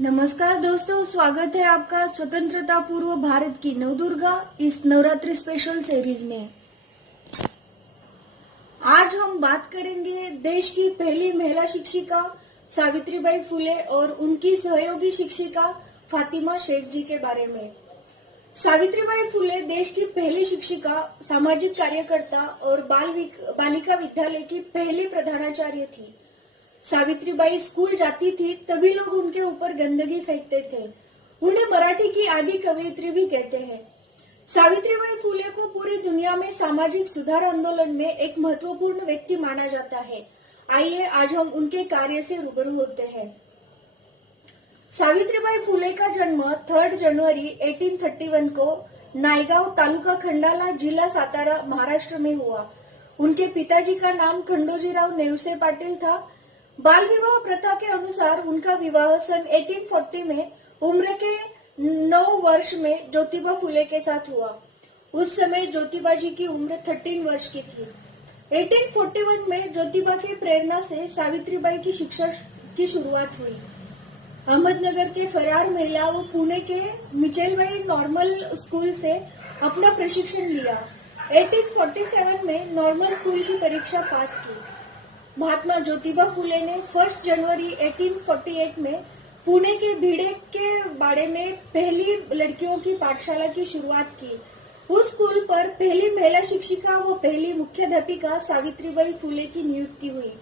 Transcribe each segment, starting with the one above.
नमस्कार दोस्तों, स्वागत है आपका स्वतंत्रता पूर्व भारत की नवदुर्गा इस नवरात्रि स्पेशल सीरीज में। आज हम बात करेंगे देश की पहली महिला शिक्षिका सावित्रीबाई फुले और उनकी सहयोगी शिक्षिका फातिमा शेख जी के बारे में। सावित्रीबाई फुले देश की पहली शिक्षिका, सामाजिक कार्यकर्ता और बालिका विद्यालय की पहली प्रधानाचार्य थी। सावित्रीबाई स्कूल जाती थी तभी लोग उनके ऊपर गंदगी फेंकते थे। उन्हें मराठी की आदि कवयित्री भी कहते हैं। सावित्रीबाई फुले को पूरी दुनिया में सामाजिक सुधार आंदोलन में एक महत्वपूर्ण व्यक्ति माना जाता है। आइए आज हम उनके कार्य से रूबरू होते हैं। सावित्रीबाई फुले का जन्म 3 जनवरी 1831 को नायगांव, तालुका खंडाला, जिला सातारा, महाराष्ट्र में हुआ। उनके पिताजी का नाम खंडोजीराव नेवसे पाटिल था। बाल विवाह प्रथा के अनुसार उनका विवाह सन 1840 में उम्र के 9 वर्ष में ज्योतिबा फुले के साथ हुआ। उस समय ज्योतिबा जी की उम्र 13 वर्ष की थी। 1841 में ज्योतिबा की प्रेरणा से सावित्रीबाई की शिक्षा की शुरुआत हुई। अहमदनगर के फरार महिला व पुणे के मिचेलबाई नॉर्मल स्कूल से अपना प्रशिक्षण लिया। 1847 में नॉर्मल स्कूल की परीक्षा पास की। महात्मा ज्योतिबा फुले ने 1 जनवरी 1848 में पुणे के भिड़े के बाड़े में पहली लड़कियों की पाठशाला की शुरुआत की। उस स्कूल पर पहली महिला शिक्षिका व पहली मुख्याध्यापिका सावित्रीबाई फुले की नियुक्ति हुई।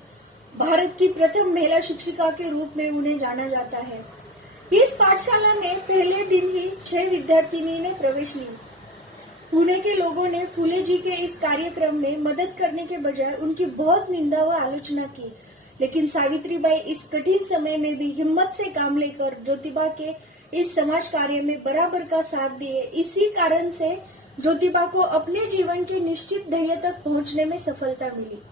भारत की प्रथम महिला शिक्षिका के रूप में उन्हें जाना जाता है। इस पाठशाला में पहले दिन ही 6 विद्यार्थिनी ने प्रवेश लिया। पुणे के लोगों ने फुले जी के इस कार्यक्रम में मदद करने के बजाय उनकी बहुत निंदा व आलोचना की, लेकिन सावित्रीबाई इस कठिन समय में भी हिम्मत से काम लेकर ज्योतिबा के इस समाज कार्य में बराबर का साथ दिए। इसी कारण से ज्योतिबा को अपने जीवन के निश्चित ध्येय तक पहुंचने में सफलता मिली।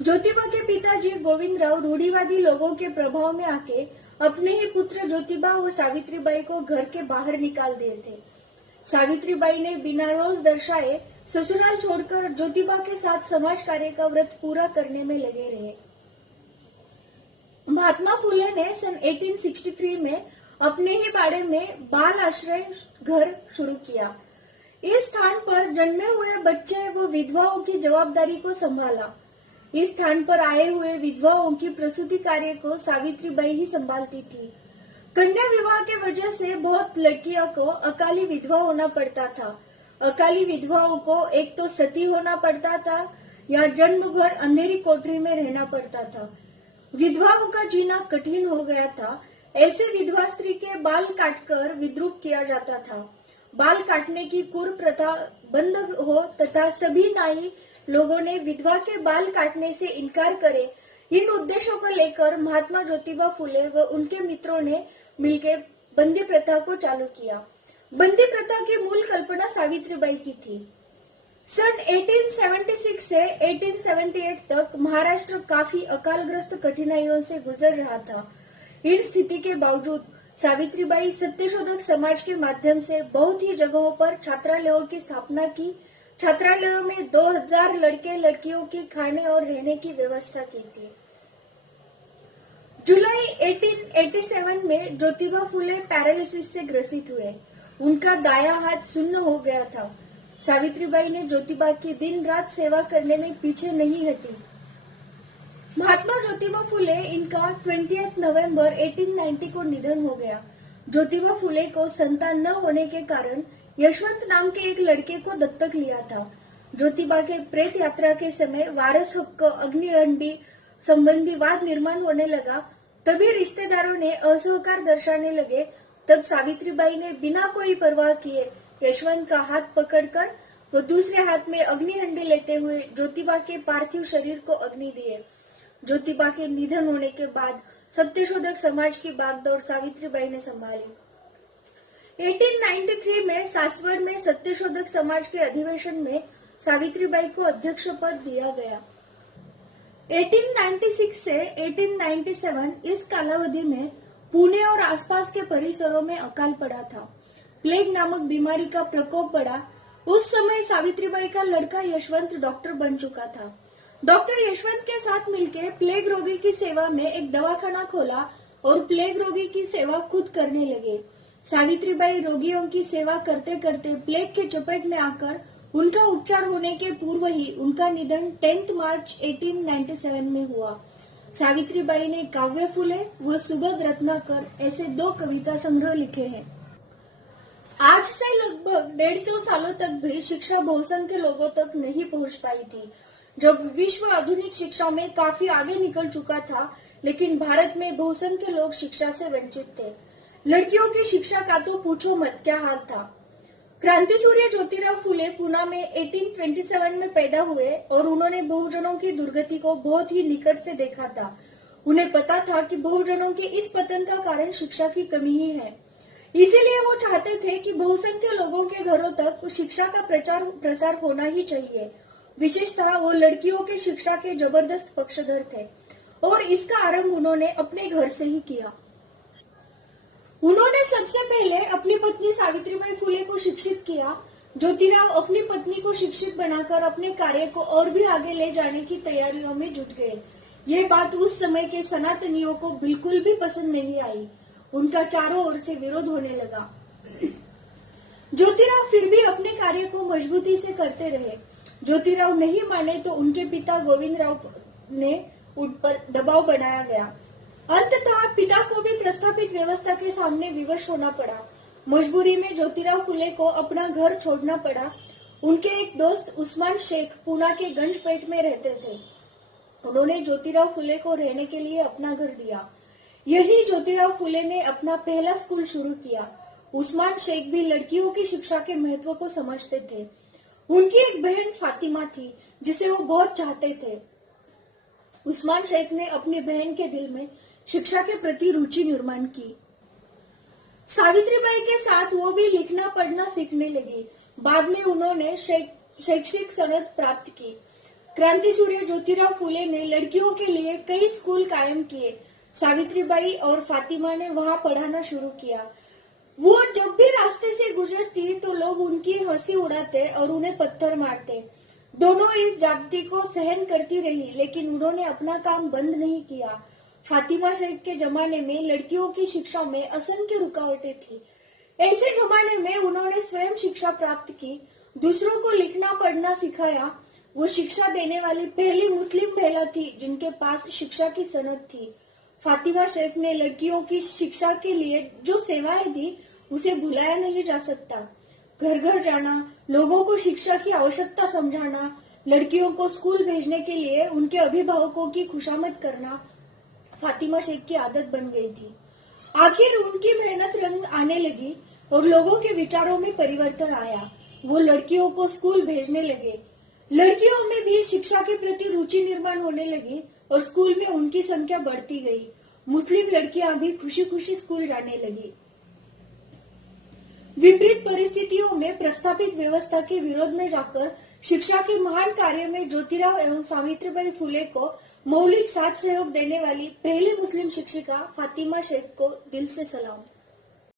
ज्योतिबा के पिताजी गोविंदराव रूढ़िवादी लोगों के प्रभाव में आके अपने ही पुत्र ज्योतिबा व सावित्रीबाई को घर के बाहर निकाल दिए थे। सावित्रीबाई ने बिना रोज दर्शाए ससुराल छोड़कर ज्योतिबा के साथ समाज कार्य का व्रत पूरा करने में लगे रहे। महात्मा फुले ने सन 1863 में अपने ही बाड़े में बाल आश्रय घर शुरू किया। इस स्थान पर जन्मे हुए बच्चे व विधवाओं की जवाबदारी को संभाला। इस स्थान पर आए हुए विधवाओं की प्रसूति कार्य को सावित्रीबाई ही संभालती थी। कन्या विवाह के वजह से बहुत लड़कियों को अकाली विधवा होना पड़ता था। अकाली विधवाओं को एक तो सती होना पड़ता था या जन्म भर अंधेरी कोठरी में रहना पड़ता था। विधवाओं का जीना कठिन हो गया था। ऐसे विधवा स्त्री के बाल काटकर विद्रूप किया जाता था। बाल काटने की कुर प्रथा बंद हो तथा सभी नाई लोगों ने विधवा के बाल काटने से इनकार करे, इन उद्देश्यों को लेकर महात्मा ज्योतिबा फुले व उनके मित्रों ने मिलकर बंदी प्रथा को चालू किया। बंदी प्रथा की मूल कल्पना सावित्रीबाई की थी। सन 1876 से 1878 तक महाराष्ट्र काफी अकालग्रस्त कठिनाइयों से गुजर रहा था। इन स्थिति के बावजूद सावित्रीबाई सत्यशोधक समाज के माध्यम से बहुत ही जगहों पर छात्रालयों की स्थापना की। छात्रालयों में 2000 लड़के लड़कियों की खाने और रहने की व्यवस्था की थी। जुलाई 1887 में ज्योतिबा फुले पैरालिसिस से ग्रसित हुए। उनका दायां हाथ सुन्न हो गया था। सावित्रीबाई ने ज्योतिबा की दिन रात सेवा करने में पीछे नहीं हटी। महात्मा ज्योतिबा फुले इनका 20 नवंबर 1890 को निधन हो गया। ज्योतिबा फुले को संतान न होने के कारण यशवंत नाम के एक लड़के को दत्तक लिया था। ज्योतिबा के प्रेत यात्रा के समय वारस हक्क अग्निहंडी संबंधी वाद निर्माण होने लगा। तभी रिश्तेदारों ने असहकार दर्शाने लगे। तब सावित्रीबाई ने बिना कोई परवाह किए यशवंत का हाथ पकड़कर वो दूसरे हाथ में अग्निहंडी लेते हुए ज्योतिबा के पार्थिव शरीर को अग्नि दिए। ज्योतिबा के निधन होने के बाद सत्यशोधक समाज की बागडोर सावित्रीबाई ने संभाली। 1893 में सासवड़ में सत्यशोधक समाज के अधिवेशन में सावित्रीबाई को अध्यक्ष पद दिया गया। 1896 से 1897 इस कालावधि में पुणे और आसपास के परिसरों में अकाल पड़ा था। प्लेग नामक बीमारी का प्रकोप बढ़ा। उस समय सावित्रीबाई का लड़का यशवंत डॉक्टर बन चुका था। डॉक्टर यशवंत के साथ मिलकर प्लेग रोगी की सेवा में एक दवाखाना खोला और प्लेग रोगी की सेवा खुद करने लगे। सावित्रीबाई रोगियों की सेवा करते करते प्लेग के चपेट में आकर उनका उपचार होने के पूर्व ही उनका निधन 10 मार्च 1897 में हुआ। सावित्रीबाई ने काव्य फूले व सुगंध रत्नाकर ऐसे 2 कविता संग्रह लिखे हैं। आज से लगभग 150 सालों तक भी शिक्षा बहुसंख्य लोगों तक नहीं पहुंच पाई थी। जब विश्व आधुनिक शिक्षा में काफी आगे निकल चुका था, लेकिन भारत में बहुसंख्य लोग शिक्षा से वंचित थे। लड़कियों की शिक्षा का तो पूछो मत क्या हाल था। क्रांति सूर्य ज्योतिराव फूले पुणे में 1827 में पैदा हुए और उन्होंने बहुजनों की दुर्गति को बहुत ही निकट से देखा था। उन्हें पता था कि बहुजनों के इस पतन का कारण शिक्षा की कमी ही है। इसीलिए वो चाहते थे कि बहुसंख्य लोगों के घरों तक शिक्षा का प्रचार प्रसार होना ही चाहिए। विशेषतः वो लड़कियों के शिक्षा के जबरदस्त पक्षधर थे और इसका आरंभ उन्होंने अपने घर से ही किया। उन्होंने सबसे पहले अपनी पत्नी सावित्रीबाई फूले को शिक्षित किया। ज्योतिराव अपनी पत्नी को शिक्षित बनाकर अपने कार्य को और भी आगे ले जाने की तैयारियों में जुट गए। ये बात उस समय के सनातनियों को बिल्कुल भी पसंद नहीं आई। उनका चारों ओर से विरोध होने लगा। ज्योतिराव फिर भी अपने कार्य को मजबूती से करते रहे। ज्योतिराव नहीं माने तो उनके पिता गोविंदराव ने उन पर दबाव बनाया गया। अंततः पिता को भी प्रस्तापित व्यवस्था के सामने विवश होना पड़ा। मजबूरी में ज्योतिराव फूले को अपना घर छोड़ना पड़ा। उनके एक दोस्त उस्मान शेख पुणे के गंजपेट में रहते थे। उन्होंने ज्योतिराव फूले को रहने के लिए अपना घर दिया। यही ज्योतिराव फूले ने अपना पहला स्कूल शुरू किया। उस्मान शेख भी लड़कियों की शिक्षा के महत्व को समझते थे। उनकी एक बहन फातिमा थी जिसे वो बहुत चाहते थे। उस्मान शेख ने अपनी बहन के दिल में शिक्षा के प्रति रुचि निर्माण की। सावित्रीबाई के साथ वो भी लिखना पढ़ना सीखने लगी। बाद में उन्होंने शैक्षिक सनद प्राप्त की। क्रांति सूर्य ज्योतिराव फूले ने लड़कियों के लिए कई स्कूल कायम किए। सावित्रीबाई और फातिमा ने वहां पढ़ाना शुरू किया। वो जब भी रास्ते से गुजरती तो लोग उनकी हंसी उड़ाते और उन्हें पत्थर मारते। दोनों इस ज्यादती को सहन करती रही, लेकिन उन्होंने अपना काम बंद नहीं किया। फातिमा शेख के जमाने में लड़कियों की शिक्षा में असंख्य रुकावटें थी। ऐसे जमाने में उन्होंने स्वयं शिक्षा प्राप्त की, दूसरों को लिखना पढ़ना सिखाया। वो शिक्षा देने वाली पहली मुस्लिम महिला थी जिनके पास शिक्षा की सनद थी। फातिमा शेख ने लड़कियों की शिक्षा के लिए जो सेवाएं दी उसे भुलाया नहीं जा सकता। घर घर जाना, लोगों को शिक्षा की आवश्यकता समझाना, लड़कियों को स्कूल भेजने के लिए उनके अभिभावकों की खुशामद करना फातिमा शेख की आदत बन गई थी। आखिर उनकी मेहनत रंग आने लगी और लोगों के विचारों में परिवर्तन आया। वो लड़कियों को स्कूल भेजने लगे। लड़कियों में भी शिक्षा के प्रति रुचि निर्माण होने लगी और स्कूल में उनकी संख्या बढ़ती गई। मुस्लिम लड़कियां भी खुशी खुशी स्कूल जाने लगी। विपरीत परिस्थितियों में प्रस्तापित व्यवस्था के विरोध में जाकर शिक्षा के महान कार्य में ज्योतिराव एवं सावित्रीबाई फूले को मौलिक साथ सहयोग देने वाली पहली मुस्लिम शिक्षिका फातिमा शेख को दिल से सलाम।